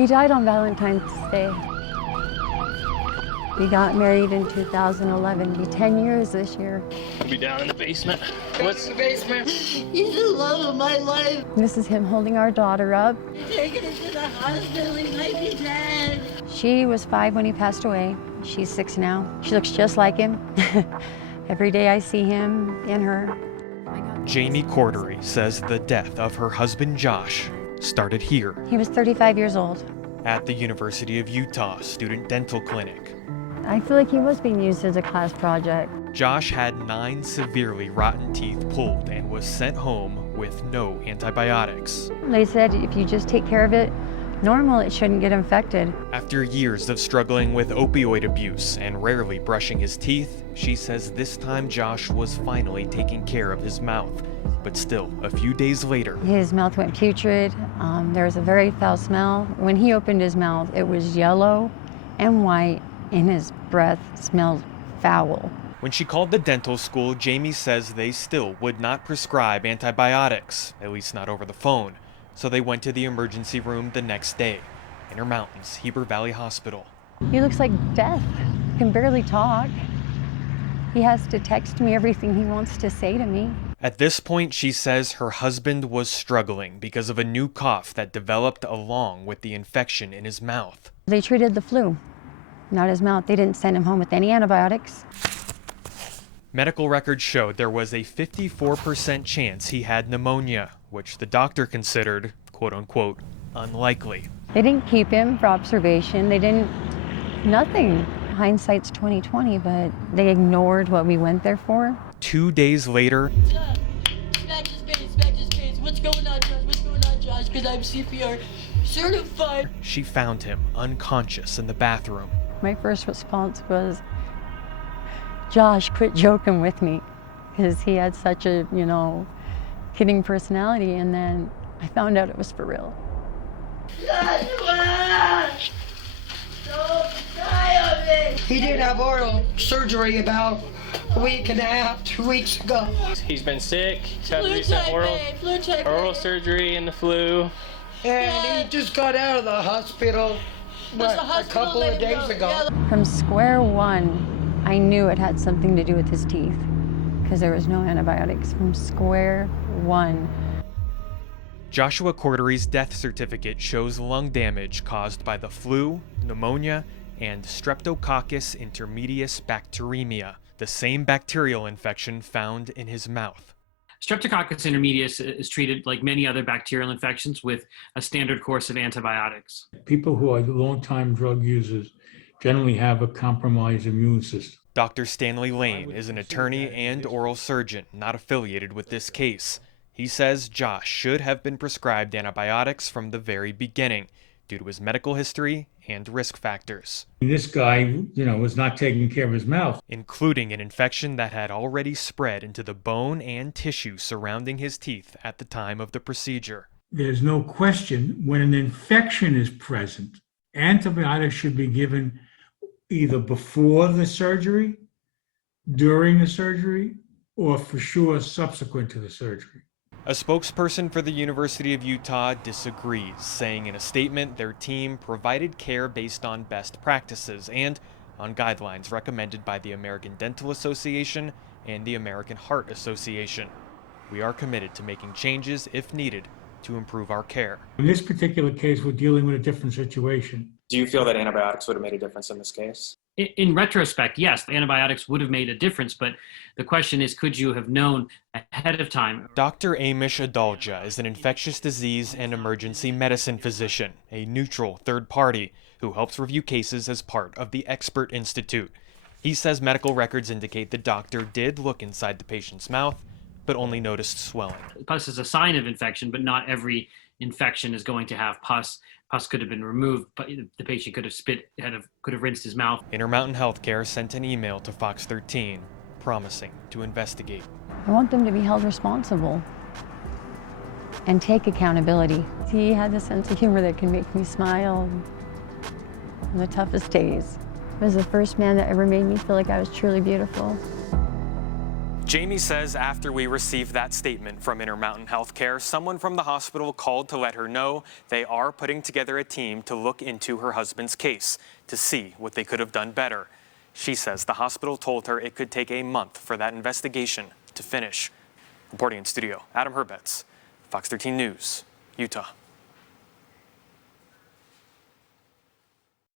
He died on Valentine's Day. We got married in 2011. It'll be 10 years this year. I'll be down in the basement. What's in the basement? He's the love of my life. This is him holding our daughter up. Taking her to the hospital. He might be dead. She was 5 when he passed away. She's 6 now. She looks just like him. Every day I see him in her. Jamie Cordery says the death of her husband Josh started here. He was 35 years old. At the University of Utah Student Dental Clinic. I feel like he was being used as a class project. Josh had 9 severely rotten teeth pulled and was sent home with no antibiotics. They said if you just take care of it normal, it shouldn't get infected. After years of struggling with opioid abuse and rarely brushing his teeth, she says this time Josh was finally taking care of his mouth. But still, a few days later, his mouth went putrid. There was a very foul smell. When he opened his mouth, it was yellow and white, and his breath smelled foul. When she called the dental school, Jamie says they still would not prescribe antibiotics, at least not over the phone. So they went to the emergency room the next day, Intermountain's Heber Valley Hospital. He looks like death. He can barely talk. He has to text me everything he wants to say to me. At this point, she says her husband was struggling because of a new cough that developed along with the infection in his mouth. They treated the flu, not his mouth. They didn't send him home with any antibiotics. Medical records showed there was a 54% chance he had pneumonia, which the doctor considered, quote unquote, unlikely. They didn't keep him for observation. Nothing. Hindsight's 20/20, but they ignored what we went there for. 2 days later, Smack his face. What's going on, Josh? Because I'm CPR certified. She found him unconscious in the bathroom. My first response was, Josh, quit joking with me, because he had such a, kidding personality, and then I found out it was for real. Joshua! Don't die on me! He did have oral surgery about a week and a half, 2 weeks ago. He's been sick. He's had recent oral surgery and the flu. And he just got out of the hospital, a couple of days ago. From square one, I knew it had something to do with his teeth, because there was no antibiotics from square one. Joshua Cordery's death certificate shows lung damage caused by the flu, pneumonia, and Streptococcus intermedius bacteremia, the same bacterial infection found in his mouth. Streptococcus intermedius is treated like many other bacterial infections with a standard course of antibiotics. People who are long-time drug users generally have a compromised immune system. Dr. Stanley Lane is an attorney and oral surgeon not affiliated with this case. He says Josh should have been prescribed antibiotics from the very beginning due to his medical history and risk factors. This guy, was not taking care of his mouth, including an infection that had already spread into the bone and tissue surrounding his teeth at the time of the procedure. There's no question when an infection is present, antibiotics should be given either before the surgery, during the surgery, or for sure subsequent to the surgery. A spokesperson for the University of Utah disagrees, saying in a statement their team provided care based on best practices and on guidelines recommended by the American Dental Association and the American Heart Association. We are committed to making changes if needed to improve our care. In this particular case, we're dealing with a different situation. Do you feel that antibiotics would have made a difference in this case? In retrospect, yes, antibiotics would have made a difference, but the question is, could you have known ahead of time? Dr. Amish Adalja is an infectious disease and emergency medicine physician, a neutral third party who helps review cases as part of the Expert Institute. He says medical records indicate the doctor did look inside the patient's mouth, but only noticed swelling. Pus is a sign of infection, but not every infection is going to have pus. Pus could have been removed, but the patient could have rinsed his mouth. Intermountain Healthcare sent an email to Fox 13 promising to investigate. I want them to be held responsible and take accountability. He had a sense of humor that can make me smile on the toughest days. He was the first man that ever made me feel like I was truly beautiful. Jamie says after we received that statement from Intermountain Healthcare, someone from the hospital called to let her know they are putting together a team to look into her husband's case to see what they could have done better. She says the hospital told her it could take a month for that investigation to finish. Reporting in studio, Adam Herbetz, Fox 13 News, Utah.